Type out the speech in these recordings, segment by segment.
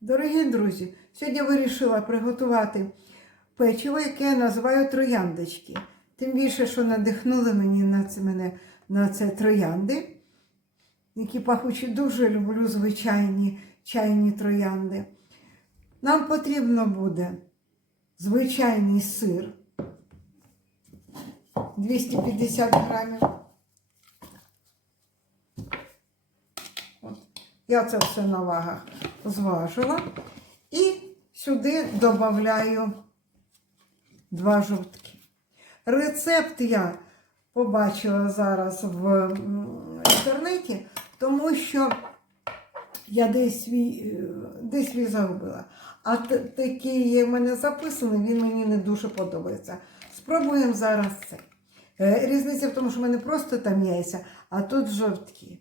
Дорогі друзі, сьогодні вирішила приготувати печиво, яке я називаю трояндочки. Тим більше, що надихнули мені на це, мене на це троянди, які пахучі дуже люблю звичайні чайні троянди. Нам потрібно буде звичайний сир 250 грамів. От. Я це все на вагах зважила. І сюди додаю два жовтки. Рецепт я побачила зараз в інтернеті, тому що я десь свій, е, десь загубила. А такий в мене записаний, він мені не дуже подобається. Спробуємо зараз це. Е, Різниця в тому, що в мене просто там яйця, а тут жовтки.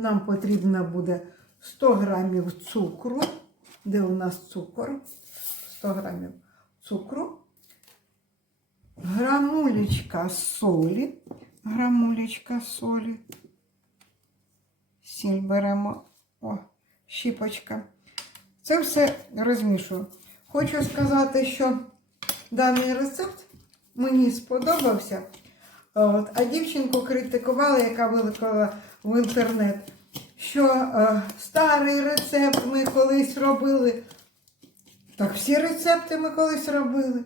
Нам потрібно буде 100 грамів цукру. Де у нас цукор? 100 грамів цукру. Грамулечка солі. Грамулечка солі. Сіль беремо. О, щіпочка. Це все розмішую. Хочу сказати, що даний рецепт мені сподобався. От, а дівчинку критикували, яка виклала в інтернет, що е, старий рецепт ми колись робили. Так всі рецепти ми колись робили.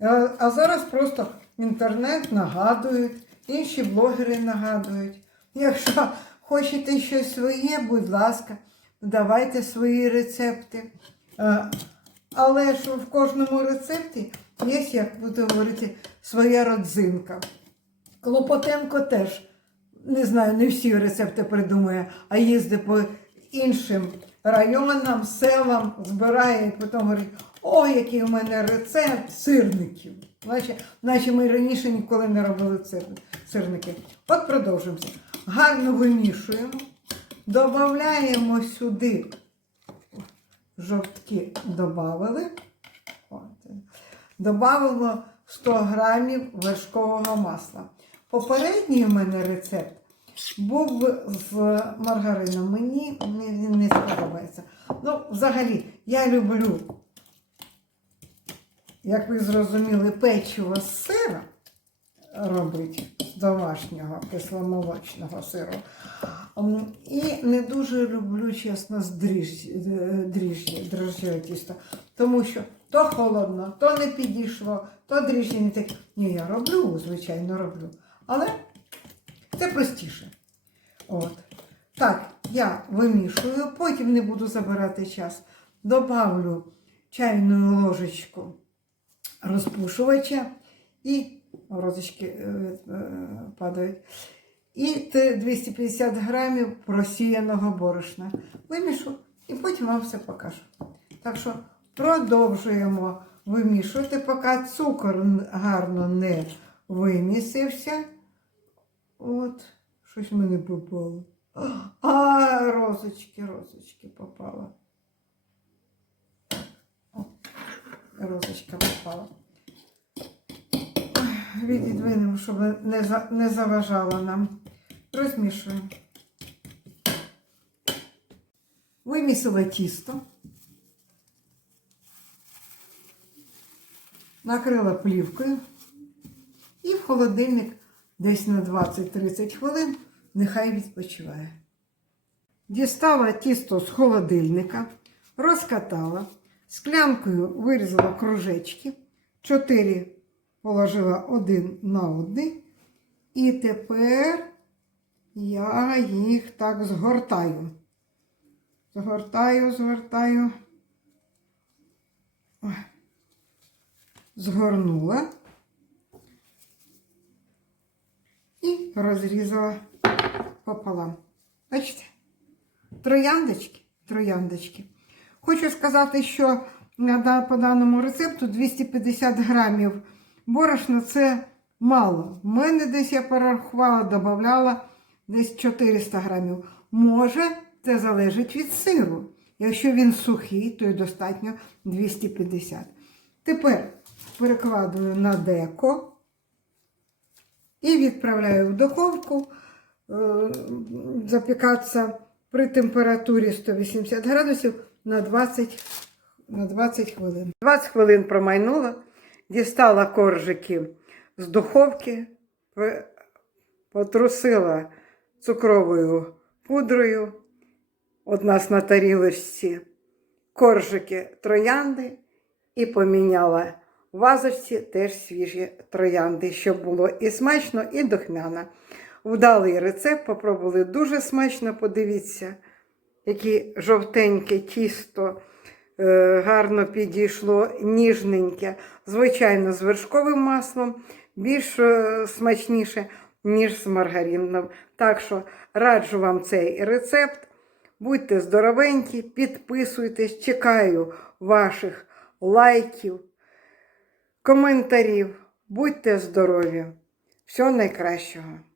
А, а зараз просто інтернет нагадують, інші блогери нагадують. Якщо хочете щось своє, будь ласка, давайте свої рецепти. Е, Але ж в кожному рецепті є, як буду говорити, своя родзинка. Клопотенко теж, не знаю, не всі рецепти придумує, а їздить по іншим районам, селам, збирає і потім говорить, о, який у мене рецепт сирників. Наче, ми раніше ніколи не робили сирники. От продовжуємося. Гарно вимішуємо, додаємо сюди жовтки додали. Добавимо 100 грамів вершкового масла. Попередній у мене рецепт був з маргарином. Мені він не сподобається. Ну, взагалі, я люблю, як ви зрозуміли, печиво з сира робити з домашнього кисломолочного сиру. І не дуже люблю, чесно, з е, дріжджі, тісто. Тому що то холодно, то не підійшло, то дріжджі не такі. Ні, я роблю, звичайно, роблю. Але це простіше. От. Так, я вимішую, потім не буду забирати час. Добавлю чайну ложечку розпушувача і розочки е, е, падають. І 250 грамів просіяного борошна. Вимішу і потім вам все покажу. Так що продовжуємо вимішувати, поки цукор гарно не вимісився. От, щось в мене попало. А, розочки, розочки попала. О, розочка попала. Відідвинемо, щоб не заважало нам. Розмішуємо. Вимісила тісто. Накрила плівкою. І в холодильник десь на 20-30 хвилин нехай відпочиває. Дістала тісто з холодильника, розкатала, склянкою вирізала кружечки, 4 положила один на один. І тепер я їх так згортаю. Згортаю, згортаю. Згорнула і розрізала пополам. Бачите? Трояндочки, трояндочки. Хочу сказати, що по даному рецепту 250 грамів борошна це мало. У мене десь я порахувала, додавала десь 400 грамів. Може, це залежить від сиру. Якщо він сухий, то й достатньо 250. Тепер перекладую на деко і відправляю в духовку запікатися при температурі 180 градусів на 20, на 20 хвилин. 20 хвилин промайнуло, дістала коржики з духовки, потрусила цукровою пудрою. От нас на тарілочці коржики троянди і поміняла в вазочці теж свіжі троянди, щоб було і смачно, і духмяно. Вдалий рецепт, попробували дуже смачно. Подивіться, яке жовтеньке тісто е, гарно підійшло, ніжненьке, звичайно, з вершковим маслом, більш е, смачніше, ніж з маргарином. Так що раджу вам цей рецепт. Будьте здоровенькі, підписуйтесь, чекаю ваших лайків, коментарів. Будьте здорові! Всього найкращого!